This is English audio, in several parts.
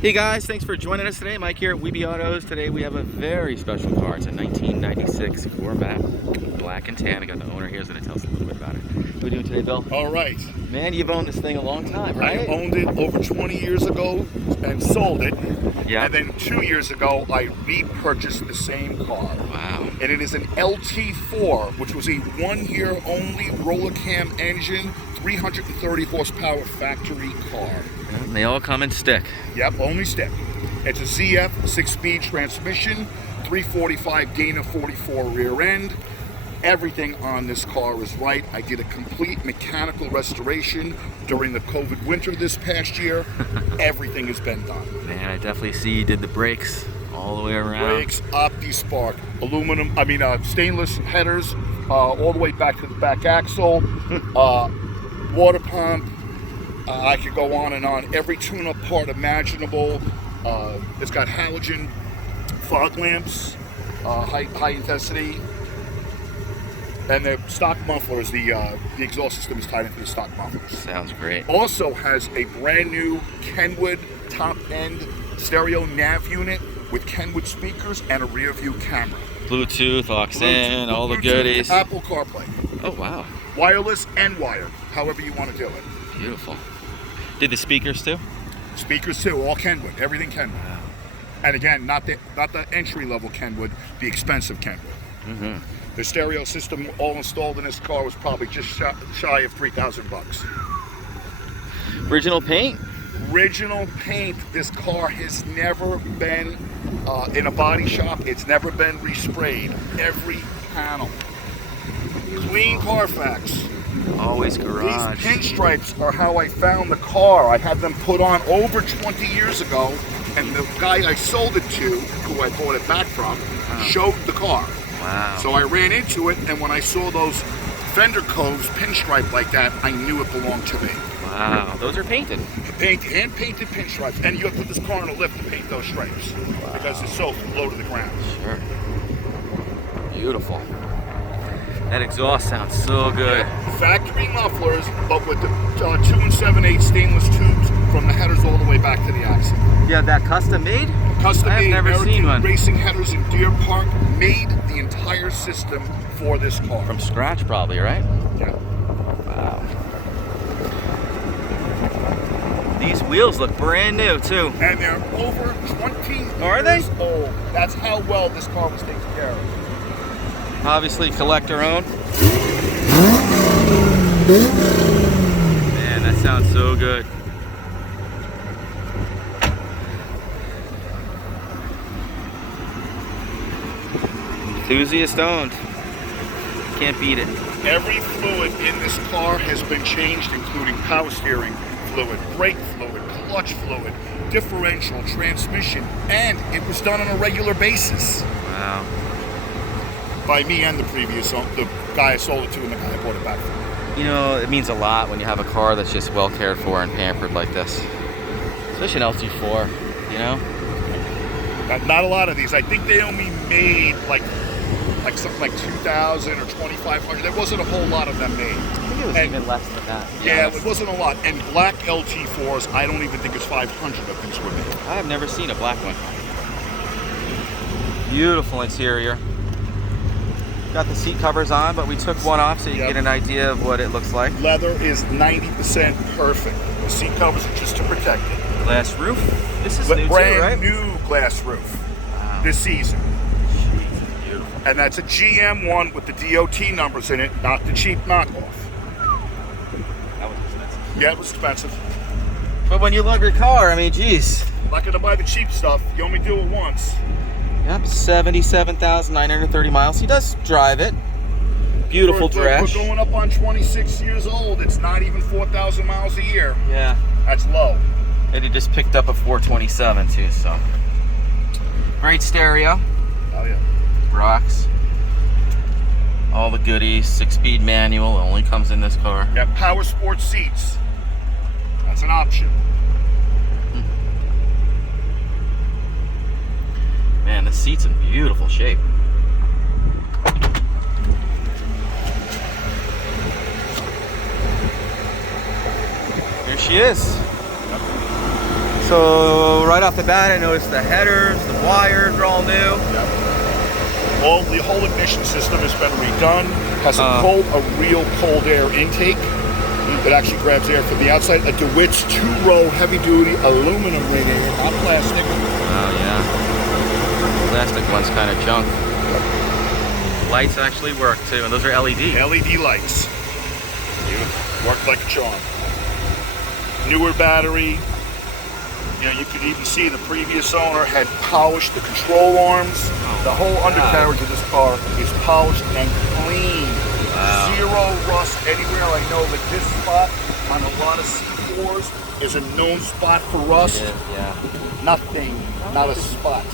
Hey guys, thanks for joining us today. Mike here at Weeby Autos. Today we have a very special car. It's a 1996 Corvette, black and tan. I got the owner here who's going to tell us a little bit about it. What are we doing today, Bill? All right. Man, you've owned this thing a long time, right? I owned it over 20 years ago and sold it. Yeah. And then 2 years ago, I repurchased the same car. Wow. And it is an LT4, which was a 1 year only roller cam engine, 330 horsepower factory car. And they all come in stick. Yep, only stick. It's a ZF 6-speed transmission, 345 Dana 44 rear end. Everything on this car is right. I did a complete mechanical restoration during the COVID winter this past year. Everything has been done. Man, I definitely see you did the brakes all the way around. Brakes, OptiSpark, stainless headers, all the way back to the back axle, water pump. I could go on and on. Every tune-up part imaginable. It's got halogen fog lamps, high intensity. And the stock mufflers, the exhaust system is tied into the stock mufflers. Sounds great. Also has a brand new Kenwood top-end stereo nav unit with Kenwood speakers and a rear view camera. Bluetooth, aux in, all the goodies. Apple CarPlay. Oh, wow. Wireless and wired, however you want to do it. Beautiful. Did the speakers too? Speakers too, all Kenwood, everything Kenwood. Wow. And again, not the entry-level Kenwood, the expensive Kenwood. Mm-hmm. The stereo system all installed in this car was probably just shy of $3,000. Original paint? Original paint. This car has never been in a body shop. It's never been resprayed. Every panel. Clean Carfax. Always garage. These pinstripes are how I found the car. I had them put on over 20 years ago, and the guy I sold it to, who I bought it back from, showed the car. Wow. So I ran into it, and when I saw those Fender Coves pinstripe like that, I knew it belonged to me. Wow, those are painted. Hand-painted pinstripes, and you have to put this car on a lift to paint those stripes because it's so low to the ground. Sure. Beautiful. That exhaust sounds so good. Factory mufflers, but with the 2 7/8 stainless tubes from the headers all the way back to the axle. Yeah, that custom made? Custom I've made never American seen one. Racing headers in Deer Park made the entire system for this car. From scratch probably, right? Yeah. Wow. These wheels look brand new too. And they're over 20 Are they? years old. That's how well this car was taken care of. Obviously collector owned. Man, that sounds so good. Enthusiast owned. Can't beat it. Every fluid in this car has been changed, including power steering fluid, brake fluid, clutch fluid, differential, transmission, and it was done on a regular basis. Wow. By me and the guy I sold it to and the guy I bought it back from. You know, it means a lot when you have a car that's just well cared for and pampered like this. Especially an LT4, you know? Not a lot of these. I think they only made like something like 2,000 or 2,500. There wasn't a whole lot of them made. I think it was even less than that. Yeah, it wasn't a lot. And black LT4s, I don't even think it's 500 of these were made. I have never seen a black one. Beautiful interior. Got the seat covers on, but we took one off so you can get an idea of what it looks like. Leather is 90% perfect. The seat covers are just to protect it. Glass roof. This is new too, right? Brand new glass roof. Wow. This season. Jeez, beautiful. And that's a GM one with the DOT numbers in it, not the cheap knockoff. That was expensive. Yeah, it was expensive. But when you love your car, I mean, geez. Not gonna buy the cheap stuff. You only do it once. Yep, 77,930 miles. He does drive it. Beautiful dash. We're going up on 26 years old. It's not even 4,000 miles a year. Yeah. That's low. And he just picked up a 427 too, so. Great stereo. Oh yeah. Rocks. All the goodies. 6-speed manual. Only comes in this car. Yeah, power sport seats. That's an option. Man, the seat's in beautiful shape. Here she is. So right off the bat, I noticed the headers, the wires are all new. Yep. The whole ignition system has been redone. Has a real cold air intake. It actually grabs air from the outside. A DeWitt's 2-row heavy-duty aluminum radiator, not plastic. Oh yeah, plastic one's kind of junk. Lights actually work too, and those are LED. LED lights. Beautiful. Work like a charm. Newer battery. You know, you could even see the previous owner had polished the control arms. The whole undercarriage of this car is polished and clean. Wow. Zero rust anywhere. I know that this spot on a lot of C4s is a known spot for rust. Yeah. Nothing. Not a spot.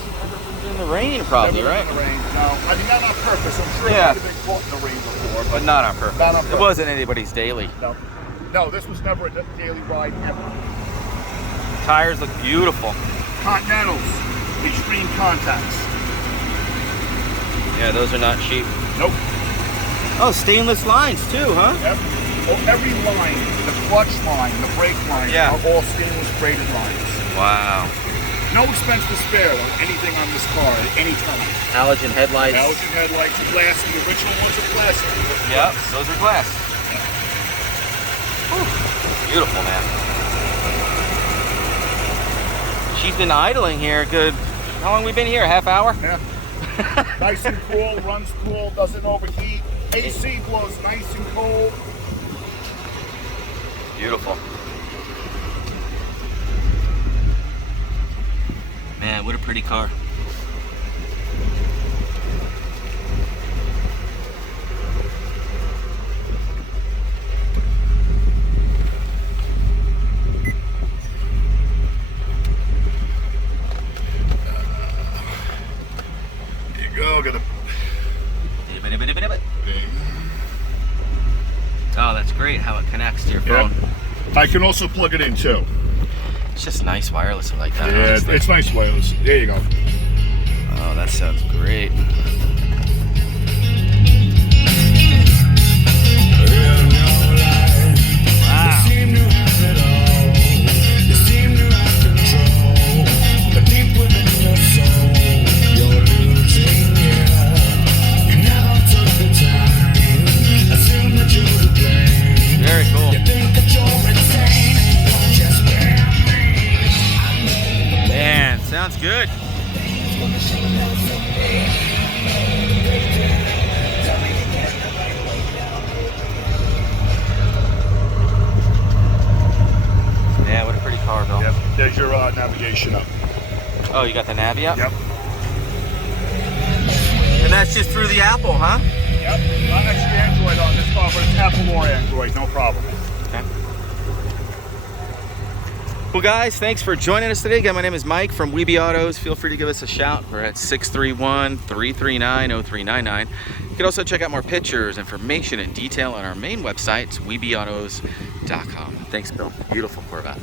In the rain, probably, Never right? in the rain. No, I mean, not on purpose. I'm sure it might have been caught in the rain before, but not on purpose. Not on purpose. It wasn't anybody's daily. No. No, this was never a daily ride ever. Tires look beautiful. Continentals, extreme contacts. Yeah, those are not cheap. Nope. Oh, stainless lines too, huh? Yep. Oh, every line, the clutch line, the brake line, are all stainless braided lines. Wow. No expense to spare on anything on this car at any time. Halogen headlights. Halogen headlights, glass. The original ones are plastic. Yep, those are glass. Whew. Beautiful, man. She's been idling here good. How long we been here? Half hour? Yeah. Nice and cool, runs cool, doesn't overheat. AC blows nice and cold. Beautiful. Man, what a pretty car. Oh, that's great how it connects to your phone. Yep. I can also plug it in too. It's just nice wireless like that. Yeah, honestly. it's nice wireless. There you go. Oh, that sounds great. Very cool. Man, sounds good. Yeah, what a pretty car, Bill. Yep. There's your navigation up. Oh, you got the Navy up? Yep. And that's just through the Apple, huh? Yep. Not actually Android on this car, but it's Apple or Android, no problem. Okay. Well, guys, thanks for joining us today. Again, my name is Mike from Weeby Autos. Feel free to give us a shout. We're at 631-339-0399. You can also check out more pictures, information, and detail on our main website, weebyautos.com. Thanks, Bill. Beautiful Corvette.